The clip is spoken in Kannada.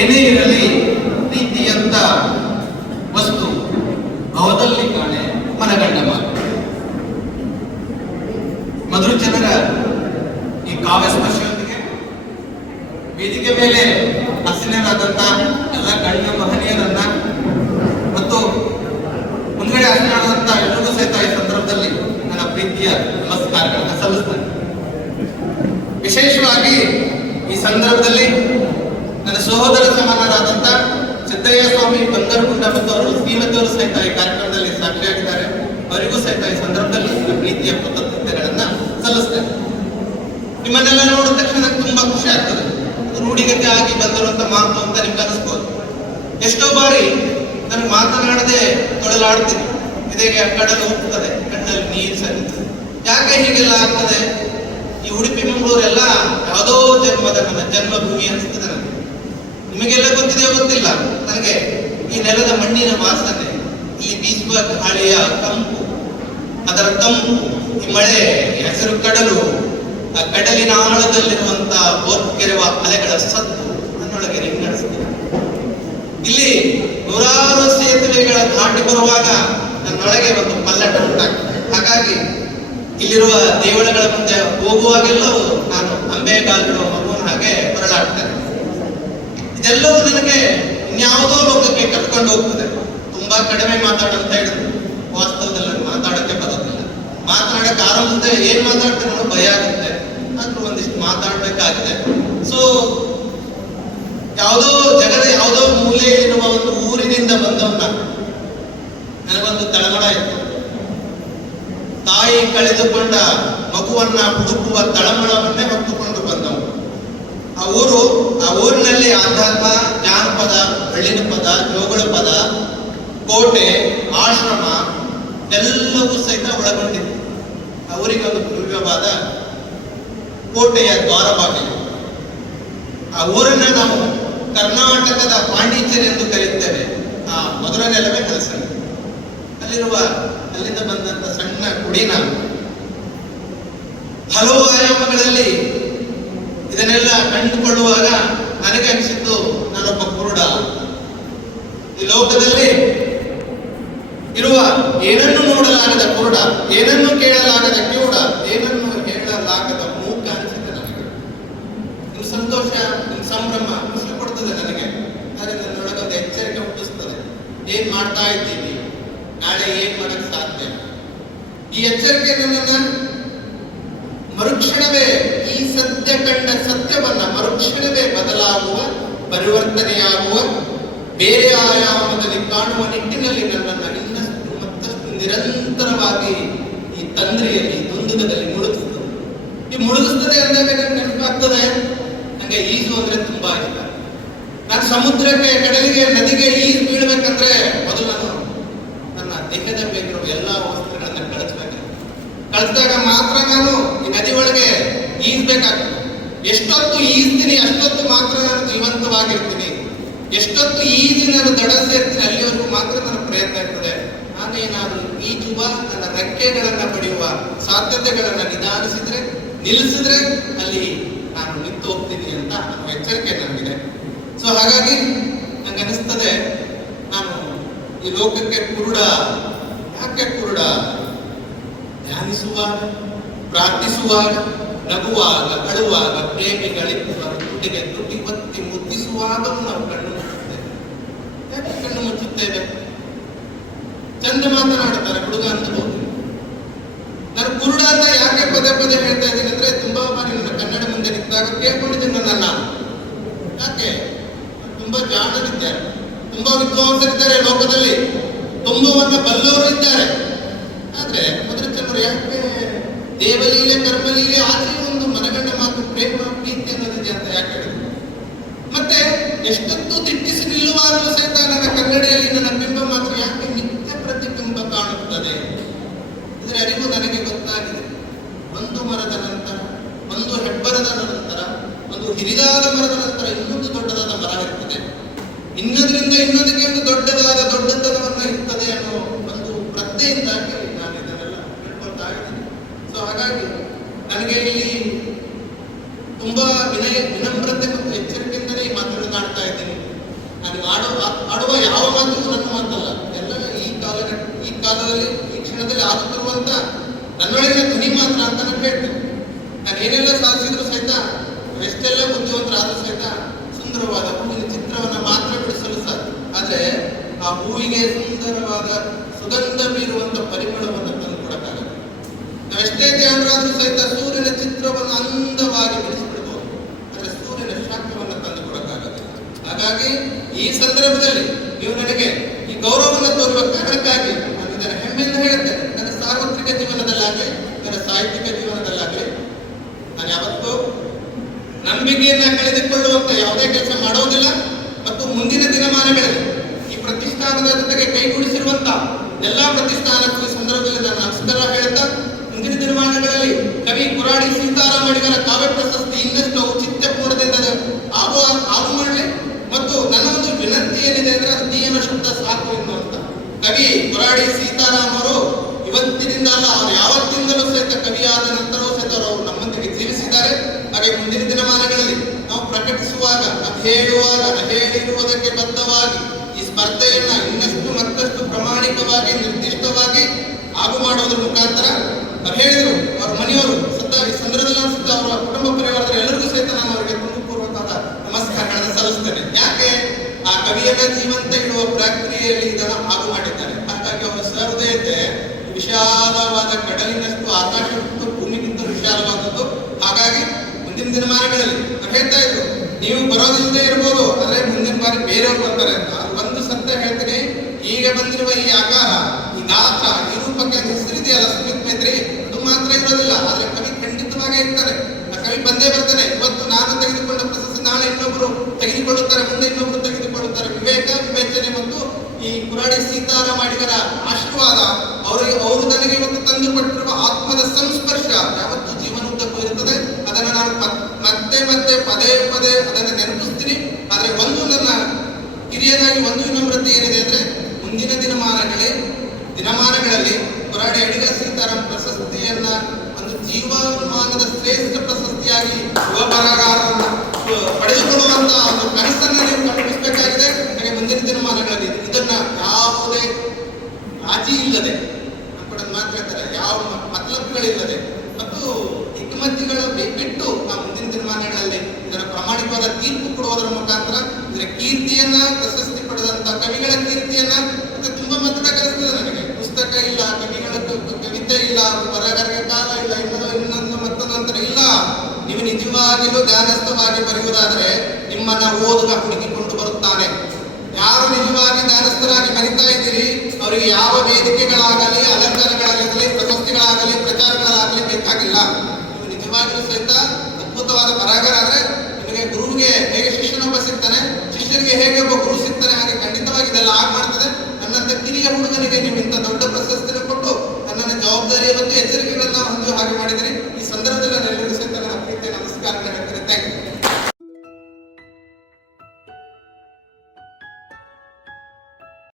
ಏನೇ ಇರಲಿ, ಪ್ರೀತಿಯಂತ ವಸ್ತು ಭವದಲ್ಲಿ ಕಾಣೆ ಮನಗಂಡ ಮಾತು. ಜನರ ಈ ಕಾವ್ಯ ಸ್ಪರ್ಶಿಯೊಂದಿಗೆ ವೇದಿಕೆ ಮೇಲೆ ಹಸಿನರಾದಂತ ಎಲ್ಲ ಗಣ್ಯ ಮಹನೀಯರನ್ನ ಮತ್ತು ಮುಂದ್ಗಡೆ ಹಸಿನಾದಂತ ಎಲ್ಲರಿಗೂ ಸಹಿತ ಈ ಸಂದರ್ಭದಲ್ಲಿ ನನ್ನ ಪ್ರೀತಿಯ ನಮಸ್ಕಾರಗಳನ್ನು ಸಲ್ಲಿಸ್ತೇನೆ. ವಿಶೇಷವಾಗಿ ಈ ಸಂದರ್ಭದಲ್ಲಿ ನನ್ನ ಸಹೋದರ ಸಮಾನರಾದಂತ ಸಿದ್ದಯ್ಯ ಸ್ವಾಮಿ ಬಂದರಗುಂಡ ಮತ್ತು ಅವರು ಶ್ರೀಮತಿಯವರು ಸಹಿತ ಈ ಕಾರ್ಯಕ್ರಮದಲ್ಲಿ ಸಾಕ್ಷಿಯಾಗಿದ್ದಾರೆ. ಅವರಿಗೂ ಸಹಿತ ಈ ಸಂದರ್ಭದಲ್ಲಿ ಪ್ರೀತಿಯ ಕೃತಜ್ಞತೆಗಳನ್ನ ಸಲ್ಲಿಸ್ತೇನೆ ನಿಮ್ಮನ್ನೆಲ್ಲ ನೋಡಿದ ತಕ್ಷಣ ತುಂಬಾ ಖುಷಿ ಆಗ್ತದೆ. ರೂಢಿಗತೆ ಆಗಿ ಬಂದಿರುವಂತ ಮಾತು ಅಂತ ನಿಮ್ಗೆ ಅನಿಸ್ಬೋದು. ಎಷ್ಟೋ ಬಾರಿ ನಾನು ಮಾತನಾಡದೆ ತೊಳಲಾಡ್ತೀನಿ ಇದಕ್ಕೆ ಕಡಲು ಹೋಗ್ತದೆ, ಕಣ್ಣಲ್ಲಿ ನೀರು ಸರಿತದೆ ಯಾಕೆ ಹೀಗೆಲ್ಲ ಆಗ್ತದೆ? ಈ ಉಡುಪಿ ಮಂಗಳೂರೆಲ್ಲ ಯಾವುದೋ ಜನ್ಮದ ನನ್ನ ಜನ್ಮಭೂಮಿ ಅನಿಸ್ತದೆ ನನಗೆ. ನಿಮಗೆಲ್ಲ ಗೊತ್ತಿದೆ ಗೊತ್ತಿಲ್ಲ. ನನಗೆ ಈ ನೆಲದ ಮಣ್ಣಿನ ವಾಸನೆ, ಈ ಬೀಸುವ ಗಾಳಿಯ ತಂಪು, ಅದರ ತಂಪು, ಈ ಮಳೆ, ಹೆಸರು ಕಡಲು, ಆ ಕಡಲಿನ ಆಳದಲ್ಲಿರುವಂತ ಬೋರ್ಕೆರೆವ ಅಲೆಗಳ ಸತ್ತು ನನ್ನೊಳಗೆ ರಿಂಗಣಿಸ್ತದೆ ಇಲ್ಲಿ ನೂರಾರು ಸೇತುವೆಗಳ ದಾಟಿ ಬರುವಾಗ ನನ್ನೊಳಗೆ ಒಂದು ಪಲ್ಲಟ ಉಂಟಾಗ್ತದೆ. ಹಾಗಾಗಿ ಇಲ್ಲಿರುವ ದೇವಳಗಳ ಮುಂದೆ ಹೋಗುವಾಗೆಲ್ಲವೂ ನಾನು ಅಂಬೆಗಾಲಿಡುವ ಮಗುವಿನ ಹಾಗೆ ಹೊರಳಾಡ್ತೇನೆ ಇದೆಲ್ಲವೂ ನನಗೆ ಇನ್ಯಾವುದೋ ಲೋಕಕ್ಕೆ ಕರ್ಕೊಂಡು ಹೋಗ್ತದೆ. ತುಂಬಾ ಕಡಿಮೆ ಮಾತಾಡಂತ ಹೇಳಿದ್ರು. ವಾಸ್ತವದಲ್ಲಿ ಮಾತಾಡಕ್ಕೆ ಬರೋದಿಲ್ಲ. ಮಾತಾಡಕ್ಕೆ ಆರಂಭಿಸಿದ್ರೆ ಏನ್ ಮಾತಾಡ್ತೇನೆ ಅನ್ನೋ ಭಯ ಆಗುತ್ತೆ. ಆದ್ರೂ ಒಂದಿಷ್ಟು ಮಾತಾಡ್ಬೇಕಾಗಿದೆ. ಸೊ ಯಾವುದೋ ಜಗದ ಯಾವುದೋ ಮೂಲೆ ಎನ್ನುವ ಒಂದು ಊರಿನಿಂದ ಬಂದವನ್ನ ನನಗೊಂದು ತಳಮಳ ಇತ್ತು. ತಾಯಿ ಕಳೆದುಕೊಂಡ ಮಗುವನ್ನ ಹುಡುಕುವ ತಳಮಳವನ್ನೇ ಹೊತ್ತುಕೊಂಡು ಬಂದವನು. ಆ ಊರು, ಆ ಊರಿನಲ್ಲಿ ಆಧ್ಯಾತ್ಮ, ಜ್ಞಾನಪದ, ಹಳ್ಳಿನ ಪದ, ಜೋಗಳ ಪದ, ಕೋಟೆ, ಆಶ್ರಮ, ಎಲ್ಲವೂ ಸಹಿತ ಒಳಗೊಂಡಿದೆ. ಆ ಒಂದು ಭವ್ಯವಾದ ಕೋಟೆಯ ದ್ವಾರ ಆ ಊರನ್ನ ನಾವು ಕರ್ನಾಟಕದ ಪಾಂಡಿಚೇರಿ ಎಂದು ಕರೆಯುತ್ತೇವೆ. ಆ ಮಧುರ ಕೆಲಸ. ಅಲ್ಲಿರುವ, ಅಲ್ಲಿಂದ ಬಂದಂತ ಸಣ್ಣ ಕುಡಿನ ಹಲವು ಆಯಾಮಗಳಲ್ಲಿ ಇದನ್ನೆಲ್ಲ ಕಂಡುಕೊಳ್ಳುವಾಗ ನನಗೆ ಅನಿಸಿದ್ದು, ನಾನೊಬ್ಬ ಕುರುಡ. ಈ ಲೋಕದಲ್ಲಿ ಇರುವ ಏನನ್ನು ನೋಡಲಾಗದ ಕುರುಡ, ಏನನ್ನು ಕೇಳಲಾಗದ ಕಿವುಡ, ಏನನ್ನು ಹೇಳಲಾಗದ ಮೂಕ ಅನಿಸಿದೆ ನನಗೆ. ನಿಮ್ ಸಂತೋಷ ನಿಮ್ ಸಂಭ್ರಮ, ಖುಷಿ ಕೊಡ್ತದೆ ನನಗೆ. ಆದ್ರೆ ನನ್ನೊಳಗೊಂದು ಎಚ್ಚರಿಕೆ ಹುಟ್ಟಿಸ್ತದೆ. ಏನ್ ಮಾಡ್ತಾ ಇದ್ದೀನಿ? ನಾಳೆ ಏನ್ ಮಾಡಕ್ ಸಾಧ್ಯ? ಈ ಎಚ್ಚರಿಕೆ ನನ್ನನ್ನ ಮರುಕ್ಷಣವೇ ಈ ಸತ್ಯ ಕಂಡ ಸತ್ಯವನ್ನ ಮರುಕ್ಷಣವೇ ಬದಲಾಗುವ, ಪರಿವರ್ತನೆಯಾಗುವ, ಬೇರೆ ಆಯಾಮದಲ್ಲಿ ಕಾಣುವ ನಿಟ್ಟಿನಲ್ಲಿ ನನ್ನನ್ನು ಇನ್ನಷ್ಟು ಮತ್ತಷ್ಟು ನಿರಂತರವಾಗಿ ಈ ತಂದ್ರಿಯಲ್ಲಿ ದುಂದುಗದಲ್ಲಿ ಮುಳುಗಿಸ್ತದೆ ಈ ಮುಳುಗಿಸ್ತದೆ ಅಂದಾಗ ನನಗೆ ನೆನಪಾಗ್ತದೆ? ನಂಗೆ ಈಜು ಅಂದ್ರೆ ತುಂಬಾ ಇಷ್ಟ. ನಾನು ಸಮುದ್ರಕ್ಕೆ, ಕಡಲಿಗೆ, ನದಿಗೆ ಈಜು ಬೀಳ್ಬೇಕಂದ್ರೆ ಮೊದಲು ನಾನು ನನ್ನ ದೇಹದ ಬೇಕಿರುವ ಎಲ್ಲ ವಸ್ತುಗಳನ್ನ ಕಳಿಸ್ಬೇಕು ಕಳಿಸಿದಾಗ ಮಾತ್ರ ನಾನು ಈಜ್ಬೇಕಾಗ್ತದೆ ಎಷ್ಟೊತ್ತು ಈಜ್ತೀನಿ ಅಷ್ಟೊತ್ತು ಮಾತ್ರ ನಾನು ಜೀವಂತವಾಗಿರ್ತೀನಿ. ಎಷ್ಟೊತ್ತು ಈಜಿ ನಾನು ದಡ ಸೇರ್ತೀನಿ ಅಲ್ಲಿವರೆಗೂ ಮಾತ್ರ ನನ್ನ ಪ್ರಯತ್ನ ಇರ್ತದೆ. ನಾನೇನಾದ್ರೂ ಈಜುವ ನನ್ನ ರೆಕ್ಕೆಗಳನ್ನ ಪಡೆಯುವ ಸಾಧ್ಯತೆಗಳನ್ನ ನಿಧಾನಿಸಿದ್ರೆ, ನಿಲ್ಲಿಸಿದ್ರೆ ಅಲ್ಲಿ ನಾನು ನಿಂತು ಹೋಗ್ತೀನಿ ಅಂತ ಎಚ್ಚರಿಕೆ ನನಗಿದೆ. ಸೊ ಹಾಗಾಗಿ ನಂಗೆ ಅನಿಸ್ತದೆ ನಾನು ಈ ಲೋಕಕ್ಕೆ ಕುರುಡ, ಯಾಕೆ ಕುರುಡ? ಧ್ಯಾನಿಸುವಾಗ, ಪ್ರಾರ್ಥಿಸುವಾಗ ನಗುವಾಗ ಕಡುವಾಗ ಪ್ರೇಮಿಗಳಿಂದ ತುಟಿಗೆ ತುಟಿ ಒತ್ತಿ ಮುದ್ದಿಸುವಾಗಲೂ ನಾವು ಕಣ್ಣು ಮುಚ್ಚುತ್ತೇವೆ. ಯಾಕೆ ಕಣ್ಣು ಮುಚ್ಚುತ್ತೇವೆ? ಚಂದ ಮಾತನಾಡ್ತಾರೆ ಹುಡುಗ ಅಂದ್ಬೋದು ನಾನು ಕುರುಡ ಅಂತ ಯಾಕೆ ಪದೇ ಪದೇ ಹೇಳ್ತಾ ಇದ್ದೀನಿ ಅಂದ್ರೆ ತುಂಬಾ ಬಾರಿ ನನ್ನ ಕನ್ನಡ ಮುಂದೆ ನಿಂತಾಗ ಕೇಳ್ಕೊಂಡಿದ್ದೀನಿ ನನ್ನನ್ನ. ಯಾಕೆ? ತುಂಬಾ ಜಾಣರಿದ್ದಾರೆ, ತುಂಬಾ ವಿದ್ವಾಂಸರಿದ್ದಾರೆ ಲೋಕದಲ್ಲಿ. ತುಂಬವನ್ನ ಬಲ್ಲವರು ಇದ್ದಾರೆ. ಆದ್ರೆ ಮಧುರಚಂದ್ರ ಯಾಕೆ ದೇವಲೀಲೆ, ಕರ್ಮಲೀಲೆ ಆಚೆ ಒಂದು ಮನಗಂಡ ಮಾತು ಪ್ರೇಮ, ಪ್ರೀತಿ ಅನ್ನೋದಿದೆ ಅಂತ ಯಾಕೆ ಹೇಳಿದ್ರು ಮತ್ತೆ ಎಷ್ಟೊತ್ತು ದಿಟ್ಟಿಸಿ ನಿಲ್ಲುವಾಗಲೂ ಸಹಿತ ನನ್ನ ಕನ್ನಡಿಯಲ್ಲಿ ನನ್ನ ಬಿಂಬ ಮಾತ್ರ ಯಾಕೆ ನಿತ್ಯ ಪ್ರತಿಬಿಂಬ ಕಾಣುತ್ತದೆ? ಇದರ ಅರಿವು ನನಗೆ ಗೊತ್ತಾಗಿದೆ. ಒಂದು ಮರದ ನಂತರ, ಒಂದು ಹೆಬ್ಬರದ ನಂತರ, ಒಂದು ಹಿರಿದಾದ ಮರದ ನಂತರ ಇನ್ನೊಂದು ದೊಡ್ಡದಾದ ಮರ ಇರ್ತದೆ. ಇನ್ನೊಂದರಿಂದ ಇನ್ನೊಂದಕ್ಕೆ ಒಂದು ದೊಡ್ಡದಾದ ದೊಡ್ಡತನವನ್ನು ಇರ್ತದೆ ಅನ್ನೋ ಒಂದು ಪ್ರಜ್ಞೆಯಿಂದಾಗಿ ನಾನು ಇದನ್ನೆಲ್ಲ ತಿಳ್ಕೊಳ್ತಾ ಇದ್ದೀನಿ ಸೊ ಹಾಗಾಗಿ ನನಗೆ ಇಲ್ಲಿ ತುಂಬಾ ವಿನಯ ವಿನಮ್ರತೆ ಮತ್ತು ಎಚ್ಚರಿಕೆಯಿಂದಲೇ ಈ ಮಾತುಗಳನ್ನು ಆಡ್ತಾ ಇದ್ದೀನಿ. ಅದು ಆಡೋ ಆ- ಆಡುವ ಯಾವ ಮಾತು ನನ್ನ ಮಾತಲ್ಲ. ಎಲ್ಲ ಈ ಕಾಲ ಈ ಕಾಲದಲ್ಲಿ, ಈ ಕ್ಷಣದಲ್ಲಿ ಆಗುತ್ತಿರುವಂತ ನನ್ನೊಳಗಿನ ಧ್ವನಿ ಮಾತ್ರ ಅಂತ ನಾನು ಹೇಳ್ತೇನೆ. ನಾನು ಏನೆಲ್ಲ ಸಾಧಿಸಿದ್ರು ಸಹಿತ, ಎಷ್ಟೆಲ್ಲ ಬುದ್ಧಿವಂತರಾದ್ರೂ ಸಹಿತ ಸುಂದರವಾದ ಹೂವಿನ ಚಿತ್ರವನ್ನ ಮಾತ್ರ ಬಿಡಿಸಲು ಸಾಧ್ಯ. ಆದರೆ ಆ ಹೂವಿಗೆ ಸುಂದರವಾದ ಸುಗಂಧ ಬೀರುವಂತ ಪರಿಮಳವನ್ನು ನಾವೆಷ್ಟೇ ಧ್ಯಾನರಾದ್ರೂ ಸಹಿತ ಸೂರ್ಯನ ಚಿತ್ರವನ್ನು ಅಂದವಾಗಿ ಬಿಡಿಸಿಬಿಡಬಹುದು ಆದರೆ ಸೂರ್ಯನ ಶಾಖವನ್ನು ತಂದು ಕೊಡಕ್ಕಾಗಲ್ಲ ಹಾಗಾಗಿ ಈ ಸಂದರ್ಭದಲ್ಲಿ ನೀವು ನನಗೆ ಈ ಗೌರವವನ್ನು ತೋರುವ ಕಾರಣಕ್ಕಾಗಿ ನಾನು ಹೆಮ್ಮೆಯಿಂದ ಹೇಳುತ್ತೇನೆ. ನನ್ನ ಸಾರ್ವತ್ರಿಕ ಜೀವನದಲ್ಲಾಗಲಿ, ನನ್ನ ಸಾಹಿತ್ಯಿಕ ಜೀವನದಲ್ಲಾಗಲಿ, ನಾನು ಯಾವತ್ತೂ ನಂಬಿಕೆಯನ್ನ ಕಳೆದುಕೊಳ್ಳುವಂತ ಯಾವುದೇ ಕೆಲಸ ಮಾಡೋದಿಲ್ಲ. ಮತ್ತು ಮುಂದಿನ ದಿನಮಾನಗಳಲ್ಲಿ ಈ ಪ್ರತಿಷ್ಠಾನದ ಜೊತೆಗೆ ಕೈಗೂಡಿಸಿರುವಂತ ಎಲ್ಲಾ ಪ್ರತಿಷ್ಠಾನಕ್ಕೂ ಈ ಸಂದರ್ಭದಲ್ಲಿ ನಾನು ನಮಸ್ಕಾರ ಹೇಳ್ತಾ ಮುಂದಿನ ದಿನಮಾನಗಳಲ್ಲಿ ಕವಿ ಕುರಾಡಿ ಸೀತಾರಾಮ ಅಡಿಗರ ಕಾವ್ಯ ಪ್ರಶಸ್ತಿ ಇನ್ನಷ್ಟು ಔಚಿತ್ಯಪೂರ್ಣದಿಂದ ಆಗುವ ಆಗು ಮಾಡಲಿ ಮತ್ತು ನನ್ನ ಒಂದು ವಿನಂತಿ ಏನಿದೆ ಅಂದ್ರೆ ಅಧ್ಯಯನ ಶಬ್ದ ಸಾಕು ಎನ್ನುವಂತ ಕವಿ ಕುರಾಡಿ ಸೀತಾರಾಮ್ ಅವರು ಇವತ್ತಿನಿಂದ ಅಲ್ಲ ಅವರು ಯಾವತ್ತಿಂದಲೂ ಸಹಿತ ಕವಿಯಾದ ನಂತರವೂ ಸಹಿತ ಅವರು ನಮ್ಮೊಂದಿಗೆ ಜೀವಿಸಿದ್ದಾರೆ ಹಾಗೆ ಮುಂದಿನ ದಿನಮಾನಗಳಲ್ಲಿ ನಾವು ಪ್ರಕಟಿಸುವಾಗ ಅದು ಹೇಳುವಾಗ ಅದು ಹೇಳಿರುವುದಕ್ಕೆ ಈ ಸ್ಪರ್ಧೆಯನ್ನ ಇನ್ನಷ್ಟು ಮತ್ತಷ್ಟು ಪ್ರಾಮಾಣಿಕವಾಗಿ, ನಿರ್ದಿಷ್ಟವಾಗಿ ಆಗು ಮಾಡೋದ್ರ ಮುಖಾಂತರ ಅವ್ರು ಹೇಳಿದ್ರು ಅವ್ರ ಮನೆಯವರು ಸುತ್ತ ಈ ಸಂದರ್ಭದಲ್ಲಿ ಸುತ್ತ ಅವರ ಕುಟುಂಬ ಪರಿವಾರದ ಎಲ್ಲರಿಗೂ ಸಹಿತ ನಾನು ಅವರಿಗೆ ತುಂಬಪೂರ್ವಕವಾದ ನಮಸ್ಕಾರಗಳನ್ನು ಸಲ್ಲಿಸ್ತೇನೆ. ಯಾಕೆ? ಆ ಕವಿಯನ್ನ ಜೀವಂತ ಇಡುವ ಪ್ರಕ್ರಿಯೆಯಲ್ಲಿ ಇದನ್ನು ಆಗು ಮಾಡಿದ್ದಾರೆ. ಹಾಗಾಗಿ ಅವರ ಸಹೃದಯತೆ ವಿಶಾಲವಾದ ಕಡಲಿನಷ್ಟು ಆಕಾಶಕ್ಕೂ ಭೂಮಿಗಿಂತ ವಿಶಾಲವಾದದ್ದು. ಹಾಗಾಗಿ ಮುಂದಿನ ದಿನಮಾನಗಳಲ್ಲಿ ಹೇಳ್ತಾ ಇದ್ರು ನೀವು ಬರೋದಿಲ್ಲದೆ ಇರ್ಬೋದು. ಆದ್ರೆ ಮುಂದಿನ ಬಾರಿ ಬೇರೆಯವ್ರು ಬರ್ತಾರೆ ಅಂತ. ಒಂದು ಸತ್ಯ ಹೇಳ್ತೀನಿ. ಈಗ ಬಂದಿರುವ ಈ ಆಕಾರ, ಈ ಗಾತ್ರ, ಈ ರೂಪಕ್ಕೆ ಹೆಸರಿದೆಯಲ್ಲ ಸುಮಿತ್ ಮೈತ್ರಿ? ಅದು ಮಾತ್ರ ಇರೋದಿಲ್ಲ. ಆದ್ರೆ ಕವಿ ಖಂಡಿತವಾಗಿ ಇರ್ತಾರೆ ಆ ಕವಿ ಬಂದೇ ಬರ್ತಾನೆ. ಇವತ್ತು ನಾನು ತೆಗೆದುಕೊಂಡ ಪ್ರಶಸ್ತಿ, ನಾಳೆ ಇನ್ನೊಬ್ರು ತೆಗೆದುಕೊಳ್ಳುತ್ತಾರೆ. ಮುಂದೆ ಇನ್ನೊಬ್ರು ತೆಗೆದುಕೊಳ್ಳುತ್ತಾರೆ. ವಿವೇಕ, ವಿವೇಚನೆ ಮತ್ತು ಈ ಪುರಾಣಿ ಸೀತಾರಾಮ ಅಡಿಗರ ಆಶೀರ್ವಾದ. ಅವರಿಗೆ, ಅವರು ನನಗೆ ಇವತ್ತು ತಂದು ಕೊಟ್ಟಿರುವ ಆತ್ಮದ ಸಂಸ್ಪರ್ಶ. ಯಾವತ್ತು ಜೀವನ ಉದ್ದಕ್ಕೂ ಇರುತ್ತದೆ. ಅದನ್ನು ನಾನು ಮತ್ತೆ ಮತ್ತೆ ಪದೇ ಪದೇ ಅದನ್ನು ನೆನಪಿಸ್ತೀನಿ. ಆದರೆ ಒಂದು ನನ್ನ ಹಿರಿಯನಾಗಿ ಒಂದು ವಿನಮ್ರತೆ ಏನಿದೆ ಅಂದ್ರೆ ಮುಂದಿನ ದಿನಮಾನಗಳೇ ದಿನಮಾನಗಳಲ್ಲಿ ಹೊರಾಡಿ ಅಡಿಗ ಸೀತಾರಾಮ್ ಪ್ರಶಸ್ತಿಯನ್ನ ಒಂದು ಜೀವಮಾನದ ಶ್ರೇಷ್ಠ ಪ್ರಶಸ್ತಿಯಾಗಿ ಯುವ ಅಹ್, ಒಂದು ಕನಸನ್ನ ನೀವು ಕಲ್ಪಿಸಬೇಕಾಗಿದೆ ಹಾಗೆ ಮುಂದಿನ ದಿನಮಾನಗಳಲ್ಲಿ ಇದನ್ನ ಯಾವುದೇ ರಾಜಿ ಇಲ್ಲದೆ ನಾನು ಕೂಡ ಮಾತು ಯಾವ ಮತಲಬ್ಗಳಿಲ್ಲದೆ ಮತ್ತು ಹಿಕ್ಮತಿಗಳ ಬಿಟ್ಟು ದಿನಮಾನಗಳಲ್ಲಿ ಇದರ ಪ್ರಾಮಾಣಿಕವಾದ ತೀರ್ಪು ಕೊಡುವುದರ ಮುಖಾಂತರ ಇದರ ಕೀರ್ತಿಯನ್ನ ಪ್ರಶಸ್ತಿ ಪಡೆದಂತ ಕವಿಗಳ ಕೀರ್ತಿಯನ್ನ ಮತ್ತೆ ತುಂಬಾ ಮತದ ಕಲಿಸ್ತದೆ ನನಗೆ ಪುಸ್ತಕ ಇಲ್ಲ, ಕವಿಗಳ ಕವಿತೆ ಇಲ್ಲ ಬರಹಗಾರರಿಗೆ ಕಾಲ ಇಲ್ಲ, ಇನ್ನೊಂದು ಇನ್ನೊಂದು ಇಲ್ಲ. ನೀವು ನಿಜವಾಗಿಯೂ ಧ್ಯಾನಸ್ಥವಾಗಿ ಬರೆಯುವುದಾದ್ರೆ ನಿಮ್ಮನ್ನ ಓದುಗ ಹುಡುಕಿಕೊಂಡು ಬರುತ್ತಾನೆ. ಯಾರು ನಿಜವಾಗಿ ಧ್ಯಾನಸ್ಥರಾಗಿ ಬರಿತಾ ಇದ್ದೀರಿ, ಅವರಿಗೆ ಯಾವ ವೇದಿಕೆಗಳಾಗಲಿ, ಅಲಂಕಾರಗಳಾಗಲಿ, ಪ್ರಶಸ್ತಿಗಳಾಗಲಿ, ಪ್ರಚಾರಗಳಾಗಲಿ ಬೇಕಾಗಿಲ್ಲ. ನೀವು ನಿಜವಾಗಿಯೂ ಸಹಿತ ಅದ್ಭುತವಾದ ಬರಹಗಾರ ಆದ್ರೆ ಗುರುವಿಗೆ ಹೇಗೆ ಶಿಷ್ಯನೊಬ್ಬ ಸಿಗ್ತಾನೆ ಶಿಷ್ಯನಿಗೆ ಹೇಗೆ ಒಬ್ಬ ಗುರು ಸಿಗ್ತಾನೆ ಹಾಗೆ ಖಂಡಿತವಾಗಿ ಇದೆಲ್ಲ ಆಗ್ಬಾರ್ತದೆ ನನ್ನಂತ ಕಿರಿಯ ಹುಡುಗನಿಗೆ ನೀವು ಇಂಥ ದೊಡ್ಡ ಪ್ರಶಸ್ತಿಯನ್ನು ಕೊಟ್ಟು ನನ್ನನ್ನು ಜವಾಬ್ದಾರಿಯ ಬಗ್ಗೆ ಎಚ್ಚರಿಕೆ